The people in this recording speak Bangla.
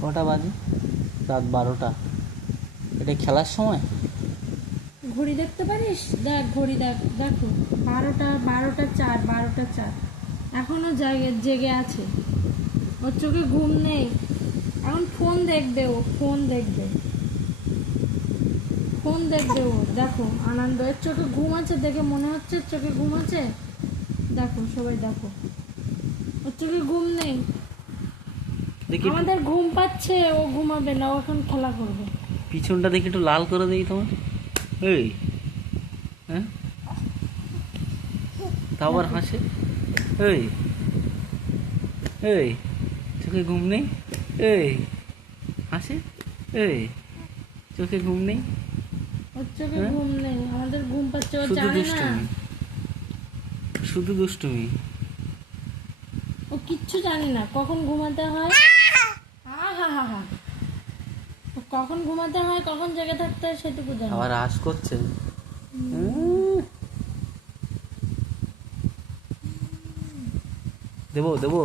কটা বাজে? রাত 12টা। এটা খেলার সময়? ঘড়ি দেখতে পারিস? দেখ ঘড়ি, দেখ, দেখো 12টা 4, 12টা 4। এখনো জেগে আছে। ওর চোখে ঘুম নেই। এখন ফোন দেখবে ও, ফোন দেখবে ও। দেখো আনন্দ, এর চোখে ঘুম আছে দেখে মনে হচ্ছে এর চোখে ঘুম আছে। দেখো সবাই দেখো, ওর চোখে ঘুম নেই। দেখি আমাদের ঘুম পাচ্ছে, ও ঘুমাবে না, ও এখন খেলা করবে। পিছনটা দেখি একটু লাল করে দেখি তোমার। এই হ্যাঁ, তা আবার হাসে। এই এই চোখে ঘুম নেই? এই হাসে। এই চোখে ঘুম নেই? ওর চোখে হ্যাঁ? ঘুম নেই, আমাদের ঘুম পাচ্ছে, ও শুধু জানে না। দুষ্টুমি, শুধু দুষ্টুমি। ও কিচ্ছু জানে না কখন ঘুমাতে হয়। হা, ও কখন ঘুমাতে হয়, কখন জেগে থাকতে হয় সেটুকু জানে। আবার আশ করছে। দেবো দেবো।